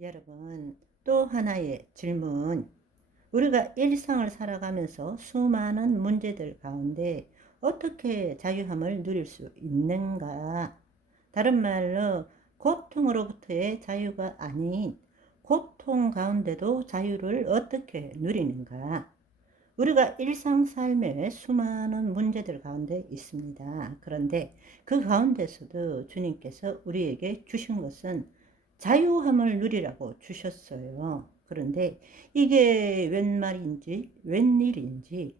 여러분, 또 하나의 질문. 우리가 일상을 살아가면서 수많은 문제들 가운데 어떻게 자유함을 누릴 수 있는가? 다른 말로 고통으로부터의 자유가 아닌 고통 가운데도 자유를 어떻게 누리는가? 우리가 일상 삶에 수많은 문제들 가운데 있습니다. 그런데 그 가운데서도 주님께서 우리에게 주신 것은 자유함을 누리라고 주셨어요. 그런데 이게 웬 말인지 웬일인지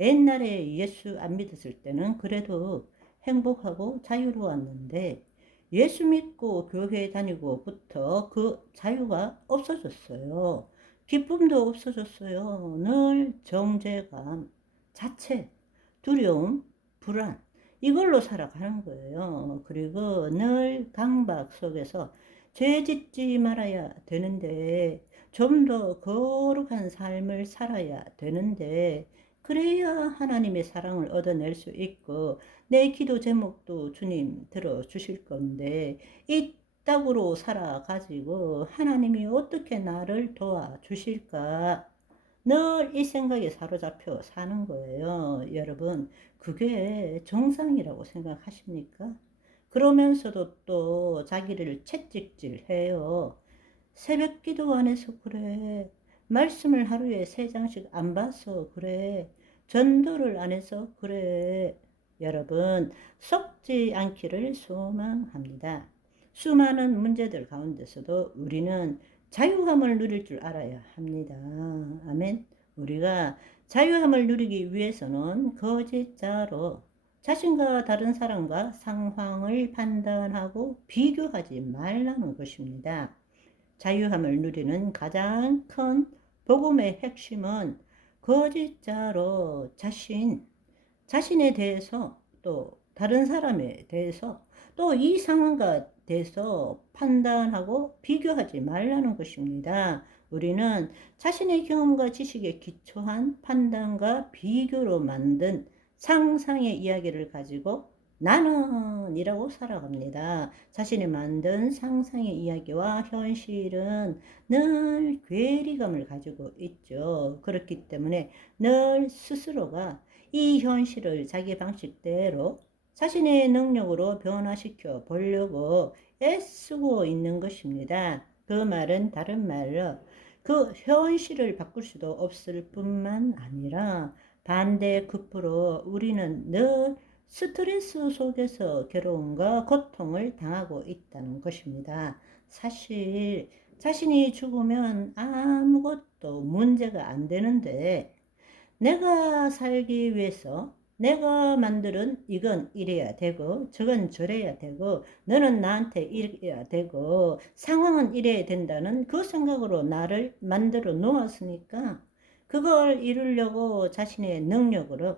옛날에 예수 안 믿었을 때는 그래도 행복하고 자유로웠는데 예수 믿고 교회 다니고부터 그 자유가 없어졌어요. 기쁨도 없어졌어요. 늘 정죄감, 자책, 두려움, 불안 이걸로 살아가는 거예요. 그리고 늘 강박 속에서 죄 짓지 말아야 되는데 좀 더 거룩한 삶을 살아야 되는데 그래야 하나님의 사랑을 얻어낼 수 있고 내 기도 제목도 주님 들어주실 건데 이 딱으로 살아가지고 하나님이 어떻게 나를 도와주실까 늘 이 생각에 사로잡혀 사는 거예요. 여러분, 그게 정상이라고 생각하십니까? 그러면서도 또 자기를 채찍질 해요. 새벽 기도 안 해서 그래. 말씀을 하루에 3장씩 안 봐서 그래. 전도를 안 해서 그래. 여러분, 속지 않기를 소망합니다. 수많은 문제들 가운데서도 우리는 자유함을 누릴 줄 알아야 합니다. 아멘. 우리가 자유함을 누리기 위해서는 거짓자로 자신과 다른 사람과 상황을 판단하고 비교하지 말라는 것입니다. 자유함을 누리는 가장 큰 복음의 핵심은 거짓자로 자신에 대해서 또 다른 사람에 대해서 또 이 상황과 대해서 판단하고 비교하지 말라는 것입니다. 우리는 자신의 경험과 지식에 기초한 판단과 비교로 만든 상상의 이야기를 가지고 나는 이라고 살아갑니다. 자신이 만든 상상의 이야기와 현실은 늘 괴리감을 가지고 있죠. 그렇기 때문에 늘 스스로가 이 현실을 자기 방식대로 자신의 능력으로 변화시켜 보려고 애쓰고 있는 것입니다. 그 말은 다른 말로 그 현실을 바꿀 수도 없을 뿐만 아니라 반대 급부로 우리는 늘 스트레스 속에서 괴로움과 고통을 당하고 있다는 것입니다. 사실 자신이 죽으면 아무것도 문제가 안 되는데 내가 살기 위해서 내가 만드는 이건 이래야 되고 저건 저래야 되고 너는 나한테 이래야 되고 상황은 이래야 된다는 그 생각으로 나를 만들어 놓았으니까 그걸 이루려고 자신의 능력으로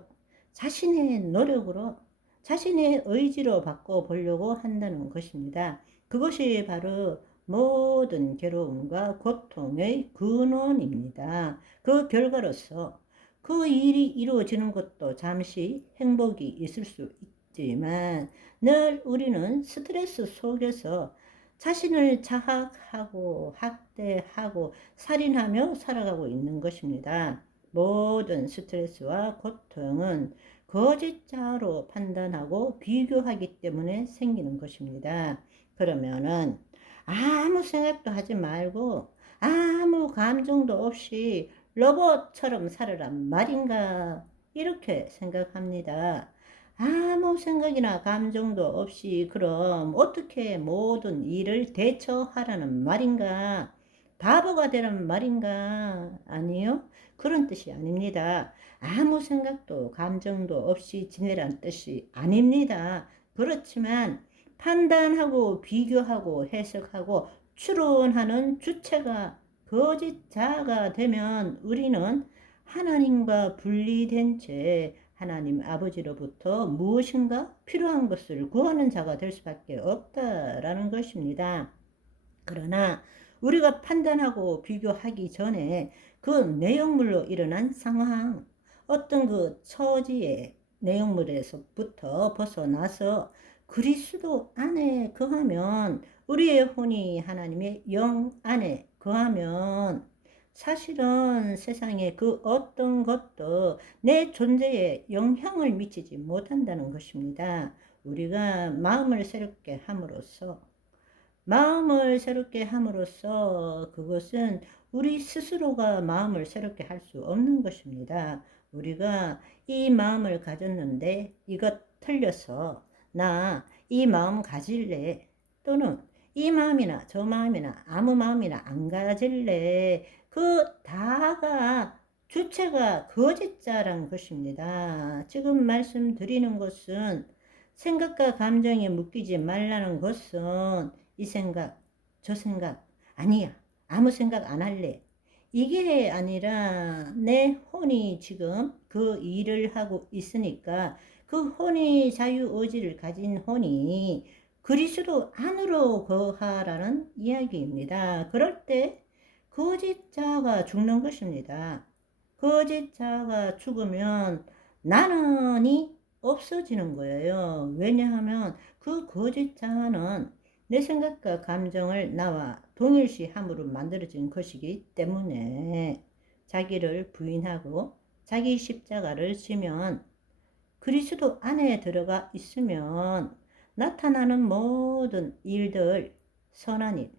자신의 노력으로 자신의 의지로 바꿔보려고 한다는 것입니다. 그것이 바로 모든 괴로움과 고통의 근원입니다. 그 결과로서 그 일이 이루어지는 것도 잠시 행복이 있을 수 있지만 늘 우리는 스트레스 속에서 자신을 자학하고 학대하고 살인하며 살아가고 있는 것입니다. 모든 스트레스와 고통은 거짓자로 판단하고 비교하기 때문에 생기는 것입니다. 그러면은 아무 생각도 하지 말고 아무 감정도 없이 로봇처럼 살으란 말인가 이렇게 생각합니다. 아무 생각이나 감정도 없이 그럼 어떻게 모든 일을 대처하라는 말인가? 바보가 되란 말인가? 아니요. 그런 뜻이 아닙니다. 아무 생각도 감정도 없이 지내란 뜻이 아닙니다. 그렇지만 판단하고 비교하고 해석하고 추론하는 주체가 거짓자가 되면 우리는 하나님과 분리된 채 하나님 아버지로부터 무엇인가 필요한 것을 구하는 자가 될 수밖에 없다라는 것입니다. 그러나 우리가 판단하고 비교하기 전에 그 내용물로 일어난 상황, 어떤 그 처지의 내용물에서부터 벗어나서 그리스도 안에 거하면, 우리의 혼이 하나님의 영 안에 거하면 사실은 세상의 그 어떤 것도 내 존재에 영향을 미치지 못한다는 것입니다. 우리가 마음을 새롭게 함으로써 그것은 우리 스스로가 마음을 새롭게 할 수 없는 것입니다. 우리가 이 마음을 가졌는데 이것 틀려서 나 이 마음 가질래, 또는 이 마음이나 저 마음이나 아무 마음이나 안 가질래, 그 다가 주체가 거짓자란 것입니다. 지금 말씀드리는 것은 생각과 감정에 묶이지 말라는 것은 이 생각, 저 생각, 아니야, 아무 생각 안 할래, 이게 아니라 내 혼이 지금 그 일을 하고 있으니까 그 혼이 자유의지를 가진 혼이 그리스도 안으로 거하라는 이야기입니다. 그럴 때 거짓자가 죽는 것입니다. 거짓자가 죽으면 나는이 없어지는 거예요. 왜냐하면 그 거짓자는 내 생각과 감정을 나와 동일시함으로 만들어진 것이기 때문에 자기를 부인하고 자기 십자가를 지면, 그리스도 안에 들어가 있으면 나타나는 모든 일들, 선한 일,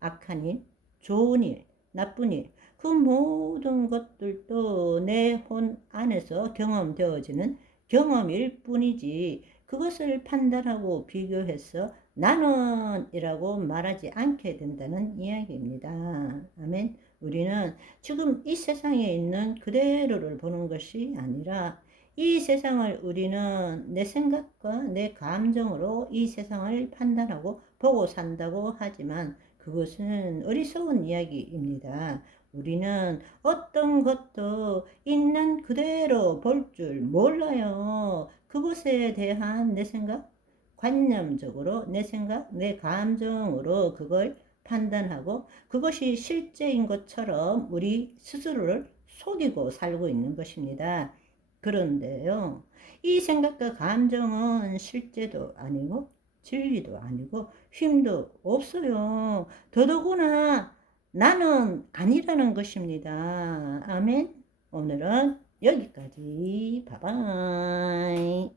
악한 일, 좋은 일, 나쁜 일, 그 모든 것들도 내 혼 안에서 경험되어지는 경험일 뿐이지, 그것을 판단하고 비교해서 나는 이라고 말하지 않게 된다는 이야기입니다. 아멘. 우리는 지금 이 세상에 있는 그대로를 보는 것이 아니라, 이 세상을 우리는 내 생각과 내 감정으로 이 세상을 판단하고 보고 산다고 하지만 그것은 어리석은 이야기입니다. 우리는 어떤 것도 있는 그대로 볼 줄 몰라요. 그것에 대한 내 생각, 관념적으로 내 생각, 내 감정으로 그걸 판단하고 그것이 실제인 것처럼 우리 스스로를 속이고 살고 있는 것입니다. 그런데요, 이 생각과 감정은 실제도 아니고 진리도 아니고 힘도 없어요. 더더구나 나는 아니라는 것입니다. 아멘. 오늘은 여기까지. 바이바이.